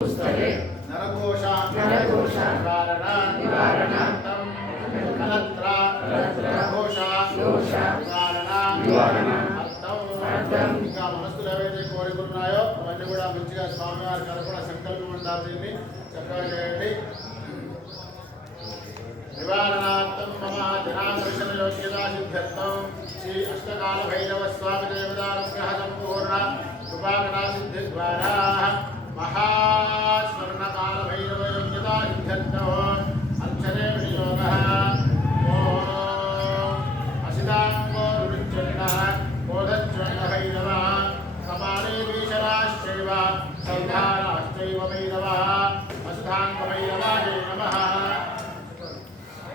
पुस्तके नरघोष निवारणार्थं कलत्र घोष నివారణార్థం ఇంకా మనసులో ఏవైతే కోరికలున్నాయో అవన్నీ కూడా మంచిగా స్వామివారి గారు కూడా సంకల్పం ఉండాలి. దీన్ని చక్కగా చేయండి. నివారణార్థం మమ జనాదర్శన యోగ్యతా సిద్ధ్యర్థం శ్రీ అష్టకాల భైరవ స్వామి దేవతానుగ్రహ సంపూర్ణ కృపాకటా సిద్ధి ద్వారా महास्वर्णकाल भैरव योग्यता सिद्ध्यर्थो अक्षरे विनियोगः असितांगो रुचिर्णः बोधच्चण्ड भैरवः कपाले द्विशराश्चैव सौधाराश्चैव भैरवः असुधांग भैरवाय नमः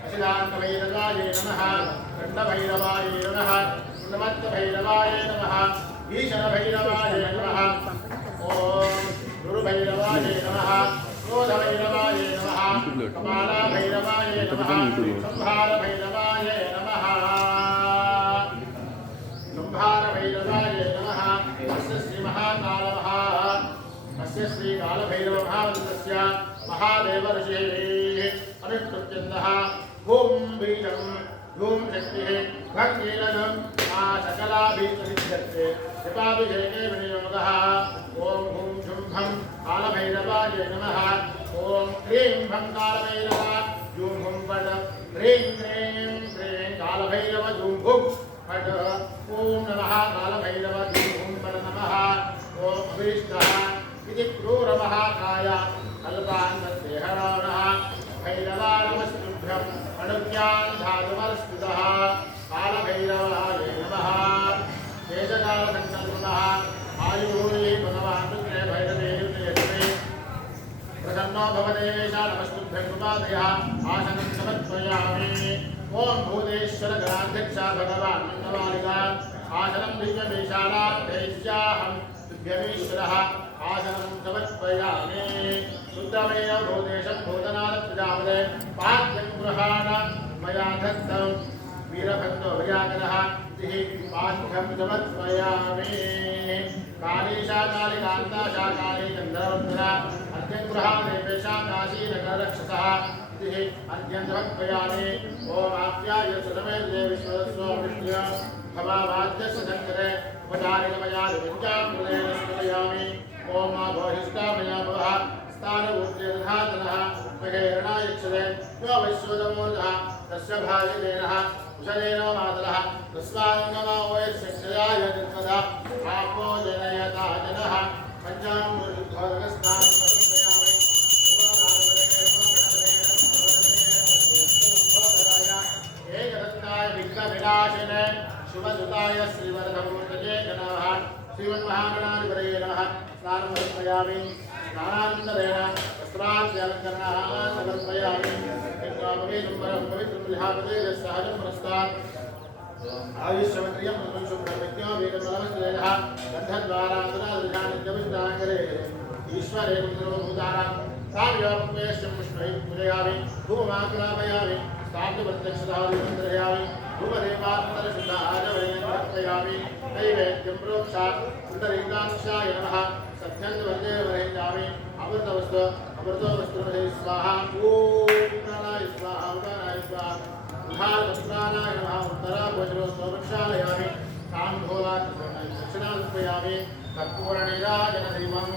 असितांग भैरवाय नमः खंड भैरवाय नमः कुंडमत्त भैरवाय नमः ईशर भैरवाय नमः ओम गुरुभैरवाय नमः क्रोधभैरवाय नमः कपालभैरवाय नमः संहारभैरवाय नमः संहारभैरवाय नमः अस्य श्रीकालभैरवमहावन्दस्य महादेवऋषेः अनुष्टुप्यन्तः ॐ बीजं ॐ शक्तिः भक्तिरनं सकलाभीतसिद्ध्यर्थे कृपाभिषेके विनियोगः ॐ हुं झुं भं कालभैरवाय नमः ॐ क्लीं भं कालभैरव जूं हुं पट ह्रीं क्लीं क्लीं कालभैरव जूं हुं पट ॐ नमः कालभैरव जूं हुं पट नमः ॐ अभीष्टः इति क्रूरमहाकाय कल्पान्तदेहरावणः भैरवानमस्तुभ्यम् अनुज्ञान् धातुमर्स्तुतः कालभैरवाय नमः तेजकालसङ्कल्पः आयुः भगवान् रुद्रे भैरवे युद्धयते प्रसन्नो भवदेवेश नमस्तुभ्यं कृपादयः आसनं समर्पयामि ॐ भूतेश्वर गणाध्यक्ष भगवान् मङ्गलवारिका आसनं दिव्यमेशानार्थैस्याहं दिव्यमीश्वरः आसनं समर्पयामि रुद्रमेव भूतेशं भूतनाथ प्रजापते पाद्यं गृहाण मया दत्तं वीरभद्रो व्याघ्रः पाठ्यं समर्पयामि कालीशा कालिकान्ताशा काली चन्द्रवन्दना अर्घ्यगृहाणे पेशा काशीनगररक्षसः इति अर्घ्यं समर्पयामि ॐ आप्याय सुरमेन्द्रे विश्वदस्सो विष्णुय भवावाद्यस्य शङ्करे उपचारिकमया विद्यामृतेन स्मरयामि ॐ आघोषिष्टामया भवः स्थानभूत्यर्धातनः महेरणायक्षते यो वैश्वदमूर्धः तस्य भागितेनः कुशलेन मातरः तस्मान्नमोयशक्तयाय निर्मदः आपो जनयता जनः पञ्चामृतोदकस्नानं समर्पयामि एकदत्ताय विघ्नविनाशिने शुभसुताय श्रीवरदमूर्तये गणाः श्रीमन्महागणाधिपतये नमः स्नानं समर्पयामि स्नानानन्तरेण वस्त्राद्यलङ्करणाः समर्पयामि पवित्रं सहजं पुरस्तात् आयुष्यमत्रियं शुभ्रविज्ञो वेदमलमस्तेजः गन्धद्वारान्तरादृशानित्यविष्टाङ्गरे ईश्वरे भूतानां साम्योपवेश्यं पुष्पैः पूजयामि धूमाग्रापयामि स्थाप्तप्रत्यक्षतादिमन्त्रयामि धूमदेवान्तरशुद्धाजवैर्वर्तयामि नैवेद्यं प्रोक्षात् सुन्दरीकाक्षाय नमः सत्यं वन्दे वरेण्यामि अमृतवस्तु अमृतोवस्तुमहे स्वाहा ॐ प्राणाय स्वाहा उदानाय स्वाहा उद्धारवस्त्राणाय नमः उत्तराभोजनोस्तवक्षालयामि ताम्बूलात् दक्षिणार्पयामि कर्पूरनीराजनदीपम्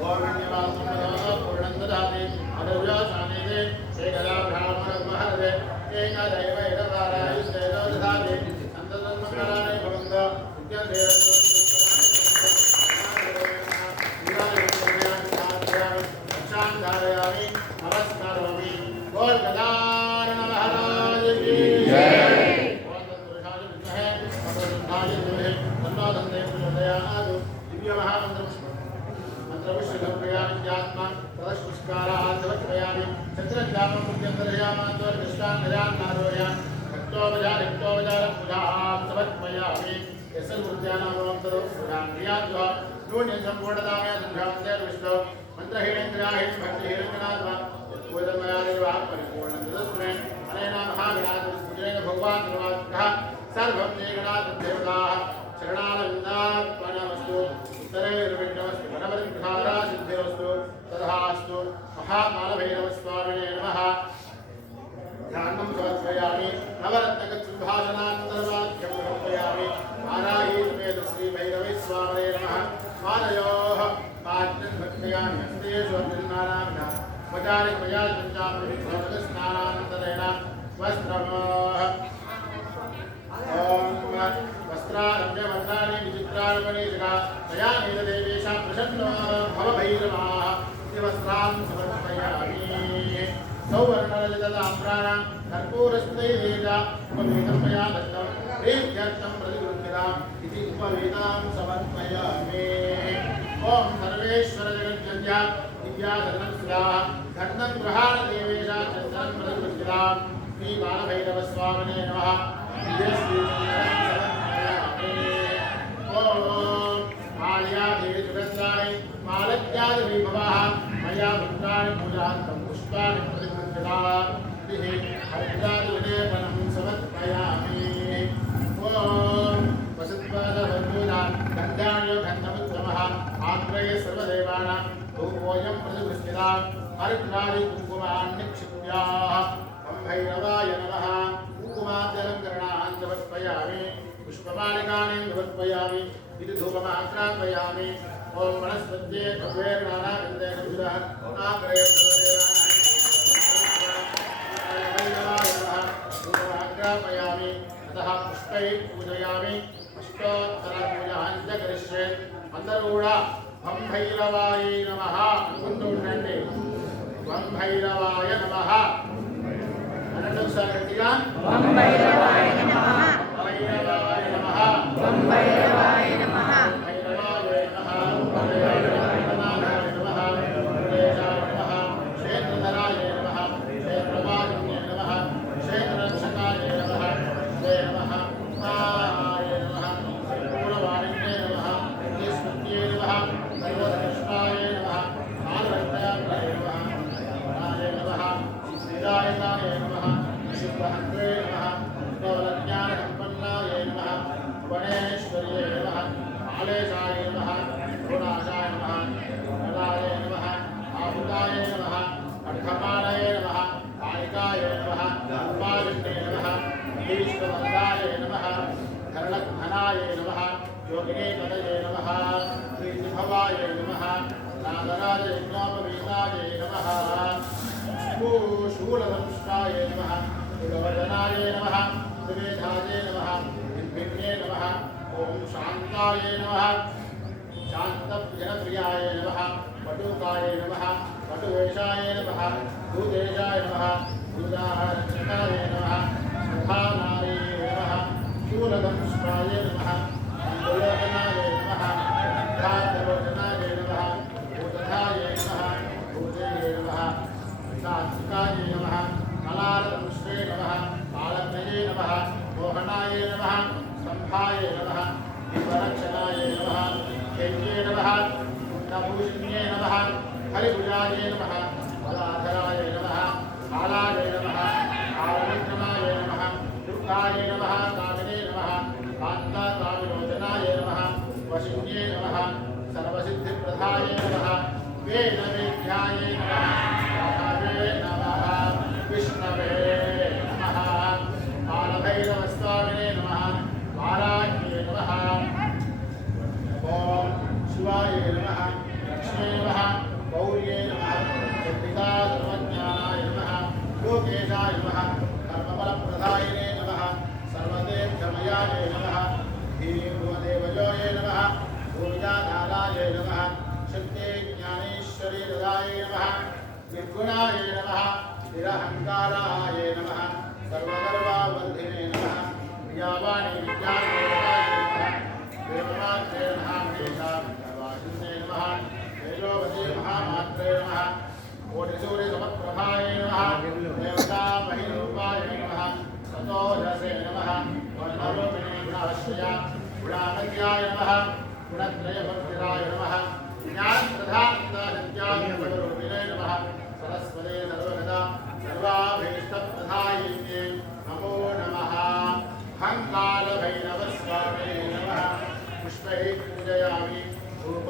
पूर्णं ददाति अदव्यासानेते एकदा ब्राह्मणमहरे एकदैव इदवारायुष्टेजो ददाति अन्ततन्मङ्गलानि भवन्तु धारयामि नमस्करोमि बोल गदारण महाराज की जय बोल तत्पुरुषाय विद्महे तत्पुरुषाय धीमहि तन्नो दन्ते प्रचोदयात् दिव्य महामंत्र मंत्रपुष्पगम्भयामि ज्ञात्मा तदस्पुष्कारात् समर्पयामि चन्द्रजामं पुण्यन्तर्यामान् द्वारकृष्णान् निरान्नारोयान् भक्तोपचारिक्तोपचारं पूजां समर्पयामि यस्सर्वृत्यानामन्तरो सुरां क्रियाद्वा नून्यं सम्पूर्णतामया सन्ध्यावन्ते विष्णो मंत्रहीणेन्द्रियाहीन भक्तिहीनगणात्मा पूजनमयादेवा परिपूर्णं तदस्मै अनेन महागणाधिपतेन भगवान् सर्वं सर्वं जयगणाधिदेवताः शरणानन्दात्मनमस्तु। स्तरैर्विघ्नमस्तु गणपतिप्रसादा सिद्धिरस्तु तथास्तु महाकालभैरवस्वामिने नमः ध्यानं समर्पयामि नवरत्नगच्छुभाषणान्तर्वाक्यं समर्पयामि वाराही समेत श्रीभैरवेस्वामिने नमः मानयोः पाद्यं भक्त्यामि हस्तेषु अर्जुनानां वचारि मया पञ्चामृतं स्नानानन्तरेण वस्त्रमोह वस्त्रारम्य वस्त्राणि विचित्राणि जगा मया नीलदेवेशा प्रसन्नो भवभैरवाः इति वस्त्रान् समर्पयामि सौवर्णरजताम्राणां कर्पूरस्तैलेजा उपवेदं मया दत्तं प्रीत्यर्थं प्रतिगृह्यताम् इति उपवेदां समर्पयामि ॐ सर्वेश्वरजगज्जन्या दिव्याधनं स्वाहा धनं गृहाणदेवेशा चन्दनं प्रतिगृह्यताम् श्रीबालभैरवस्वामिने नमः मालत्यादिवैभवाः मया भद्राणि पूजान्तं पुष्पाणि प्रतिगृह्यताः हरिद्रादिविलेपनं समर्पयामि ॐ वसुत्पादवन्दूनां गन्धान्यो गन्धमुत्तमः आग्रये सर्वदेवानां धूपोऽयं प्रतिगृह्यतां हरिद्रादि कुङ्कुमान् निक्षिप्याः भैरवाय नमः कुङ्कुमाद्यलङ्करणान् समर्पयामि पुष्पमालिकानि समर्पयामि इति धूपमाग्रापयामि ॐ वनस्पत्ये भवेर्नानागन्धेन विदः आग्रये धूपमाग्रापयामि अतः पुष्पैः पूजयामि अष्टोत्तरपूजान् च करिष्ये అందరూ కూడా వం భైరవాయ నమః అనుకుంటూ ఉండండి వం భైరవాయ నమః అనండి ఒకసారి గట్టిగా వం భైరవాయ నమః భైరవాయ నమః వం భైరవాయ నమః భైరవాయ నమః భైరవాయ నమః దేశాయ నమః క్షేత్రధరాయ నమః క్షేత్రవాదిన్యే నమః క్షేత్రరక్షకాయ నమః దే నమః ఆయ నమః పూర్వవాణిన్యే నమః దేశపత్యే నమః సర్వదృష్టాయ నమః ఆలవృత్తాయ నమః ఆయ నమః శ్రీరాయకాయ నమః శుభహంత్రే నమః జ్ఞానసంపన్నాయ నమః వనేశ్వర్యే నమః ఆలేశాయ నమః గుణాశాయ నమః కళాయ నమః ఆభుతాయ నమః అర్ధమానయ నమః కాళికాయ నమః ధర్మాలిన్యే నమః ఈశ్వరదాయ నమః ధరణఘనాయ నమః యోగినే పదయే నమః ప్రీతిభవాయ నమః నాగరాజ యజ్ఞోపవీతాయ నమః శూలవంశాయ నమః కులవదనాయ నమః త్రివేదాయ నమః దివ్యే నమః ఓం శాంతాయ నమః శాంతప్రియప్రియాయ నమః పటుకాయ నమః పటువేషాయ నమః భూదేశాయ నమః భూదారక్షకాయ నమః సభానాయ నమః శూలవంశాయ నమః కులవదనాయ నమః ధాతరోజనాయ నమః భూతధాయ నమః భూజయ నమః సాత్వికాయ నమః కళారదంశ్రే నమః కాళజ్ఞయే నమః మోహనాయ నమః స్తంభాయ నమః వివరక్షణాయ నమః యజ్ఞే నమః నభూషిణ్యే నమః హరిభుజాయ నమః బలాధరాయ నమః కాళాయ నమః కాళవిక్రమాయ నమః దుర్గాయ నమః కామినే నమః కాంతాకామిలోచనాయ నమః వశిన్యే నమః సర్వసిద్ధిప్రదాయ నమః వేదవేద్యాయ నమః రాఘవే నమః విష్ణవే నమః బాలభైరవస్వామినే నమః వారాహ్యే నమః ఓం శివాయ నమః లక్ష్మీ నమః గౌర్యే నమః చండికా సర్వజ్ఞానాయ నమః లోకేశాయ నమః కర్మఫలప్రదాయినే నమః సర్వదేభ్యమయాయ నమః ధీర్భువదేవయోయే నమః భూమిజాధారాయ నమః శక్తే జ్ఞానేశ్వరీ దదాయ నమః నిర్గుణాయ నమః నిరహంకారాయ నమః సర్వగర్వావర్ధినే నమః ప్రియావాణి విద్యాదేవతాయ నమః దేవమాత్రే మహామహేశావాసిన్నే నమః తేజోవతే మహామాత్రే నమః కోటిసూర్యసమప్రభాయ నమః దేవతా మహిరూపాయ నమః తతోజసే నమః వర్ణరూపిణే గుణాశ్రయ గుణానద్యాయ నమః గుణత్రయభక్తిరాయ నమః జ్ఞానప్రధానరూపిణే నమః సరస్వతే సర్వగదా సర్వాభీష్టప్రదాయిన్యే నమో నమః హంకారభైరవస్వామినే నమః పుష్పైః పూజయామి ధూప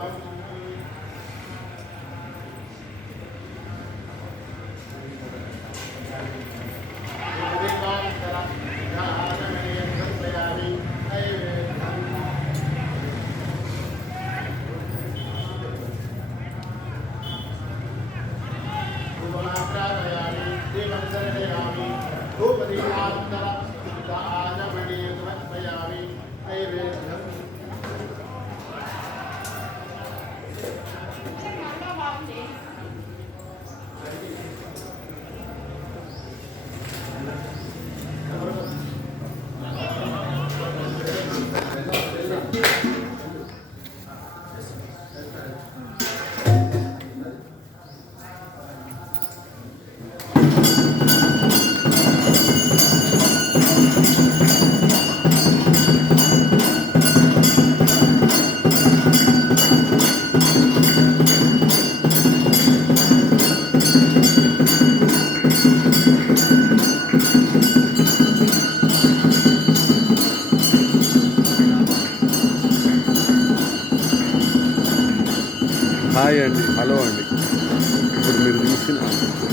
హాయ్ అండి, హలో అండి. ఇప్పుడు మీరు చూసిన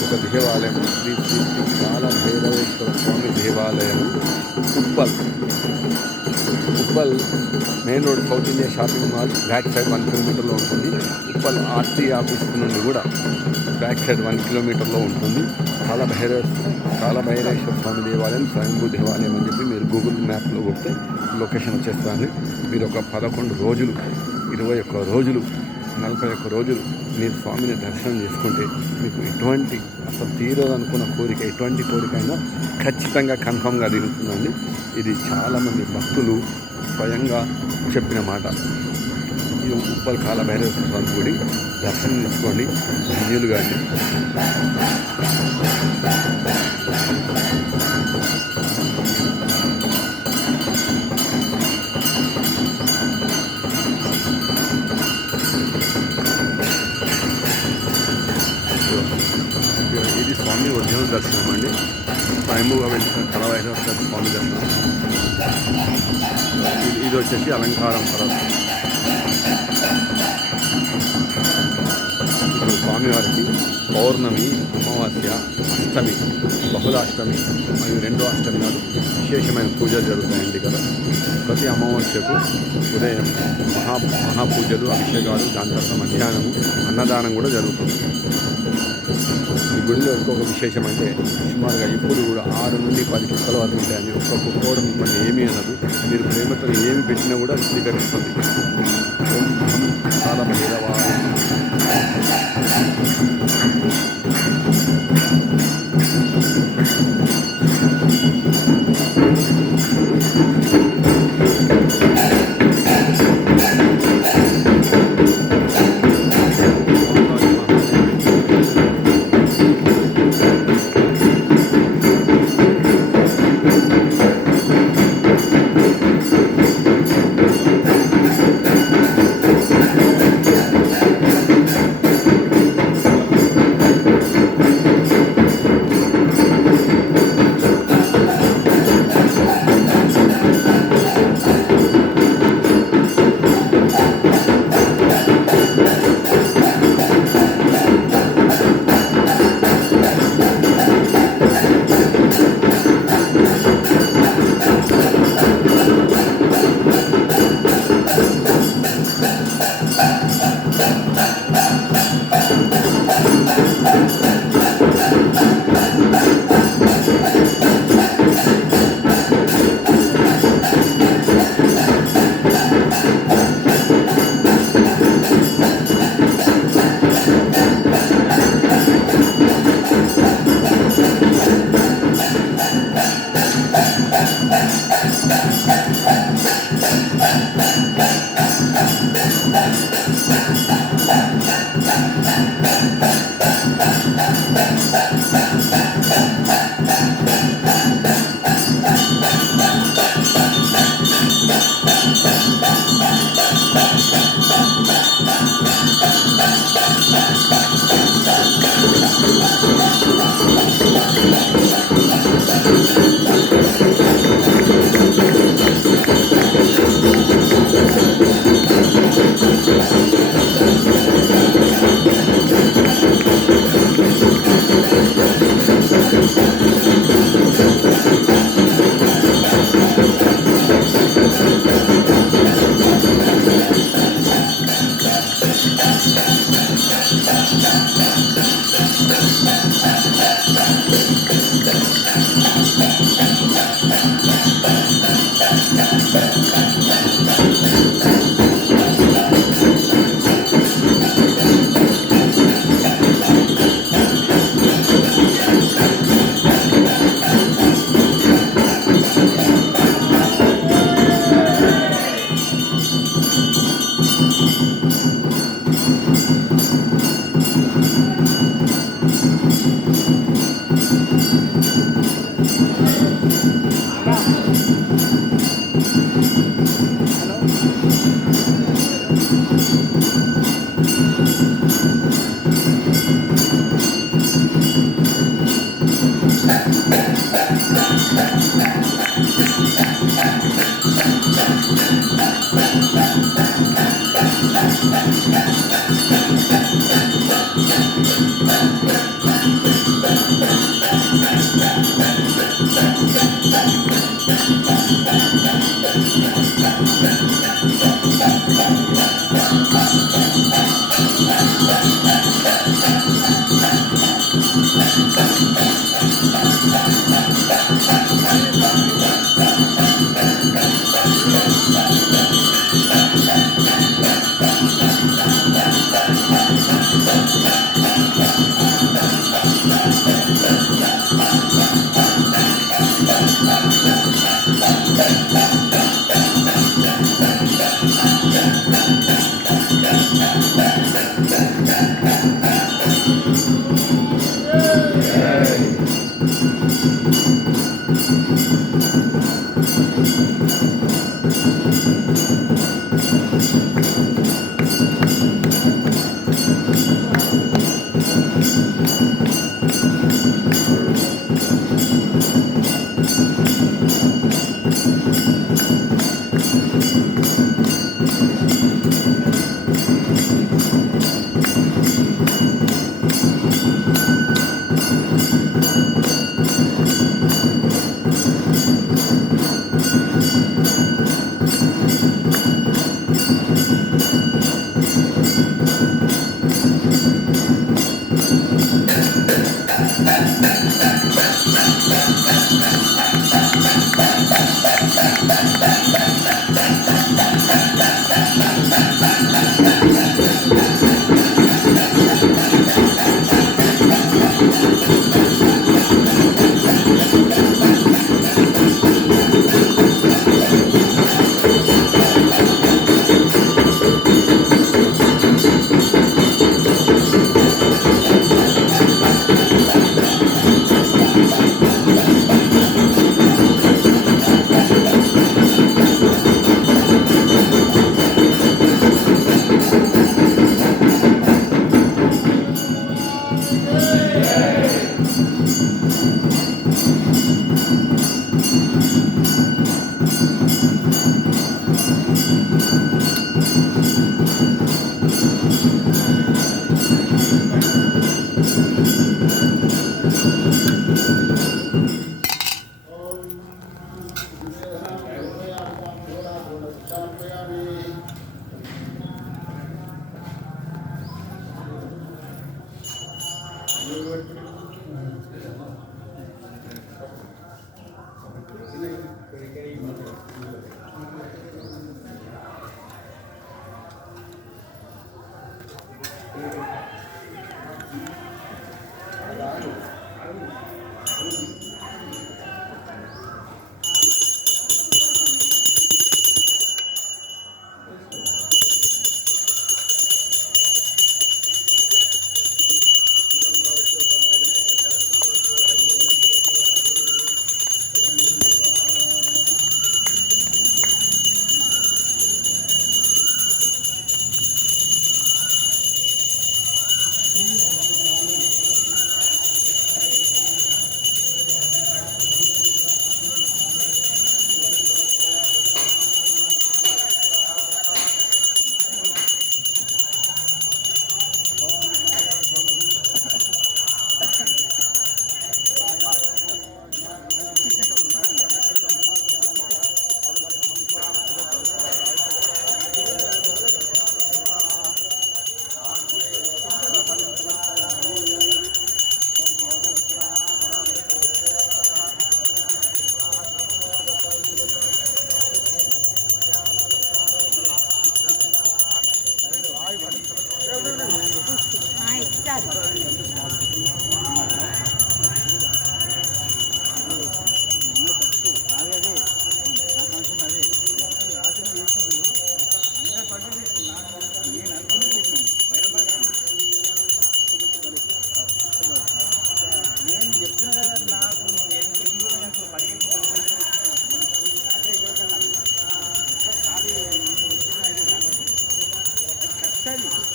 ఒక దేవాలయం శ్రీ శ్రీ శ్రీ కాలభైరవేశ్వర స్వామి దేవాలయం Uppal main road south India shopping mall back side 1 కిలోమీటర్లో ఉంటుంది. ఉప్పల్ ఆర్టీ ఆఫీస్ నుండి కూడా బ్యాక్ సైడ్ 1 కిలోమీటర్లో ఉంటుంది. కాలభైరవేశ్వర స్వామి దేవాలయం, స్వయంభూ దేవాలయం అని చెప్పి మీరు గూగుల్ మ్యాప్లో కొడితే లొకేషన్ వచ్చేస్తుంది. మీరు ఒక 11 రోజులు, 21 రోజులు, 41 రోజులు మీరు స్వామిని దర్శనం చేసుకుంటే మీకు ఎటువంటి అసలు తీరదనుకున్న కోరిక, ఎటువంటి కోరికైనా ఖచ్చితంగా కన్ఫామ్గా తీరుతుందండి. ఇది చాలామంది భక్తులు స్వయంగా చెప్పిన మాట. ఇది ఉప్పల్ కాలభైరవేశ్వర స్వామి గుడి, దర్శనం చేసుకోండి, ధన్యులు కానీ. ఇది స్వామి ఒరిజినల్ దర్శనం అండి. స్వయంభూగా వెళ్తున్న కాలభైరవేశ్వర స్వామి దర్శనం. ఇది వచ్చేసి అలంకారం తర్వాత ఇప్పుడు స్వామివారికి పౌర్ణమి, అమావాస్య, అష్టమి, బహుళాష్టమి మరియు 2వ అష్టమి నాడు విశేషమైన పూజలు జరుగుతాయండి కదా. ప్రతి అమావాస్యకు ఉదయం మహాపూజలు, అభిషేకాలు, దాని తర్వాత మధ్యాహ్నము అన్నదానం కూడా జరుగుతుంది. ఈ గుడిలో ఇంకొక విశేషం అంటే సుమారుగా ఇప్పుడు కూడా 6 నుండి 10 కుక్కల వరకు ఉంటాయని. ఒక్క కుక్క కూడా మిమ్మల్ని ఏమీ అనదు, మీరు ప్రేమతో ఏమి పెట్టినా కూడా స్వీకరిస్తుంది. చాలా భైరవాయ.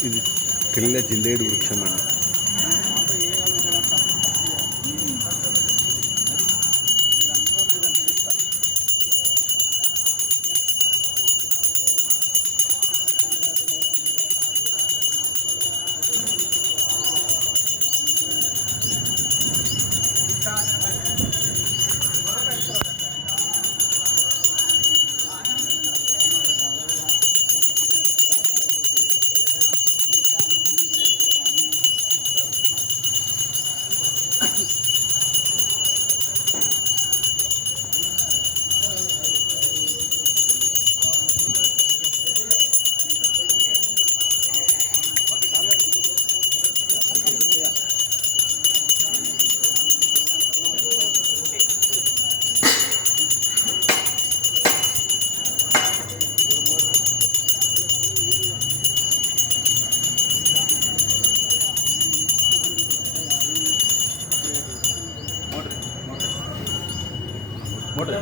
ఇది తెల్ల జిల్లేడు వృక్షం అండి. హోటల్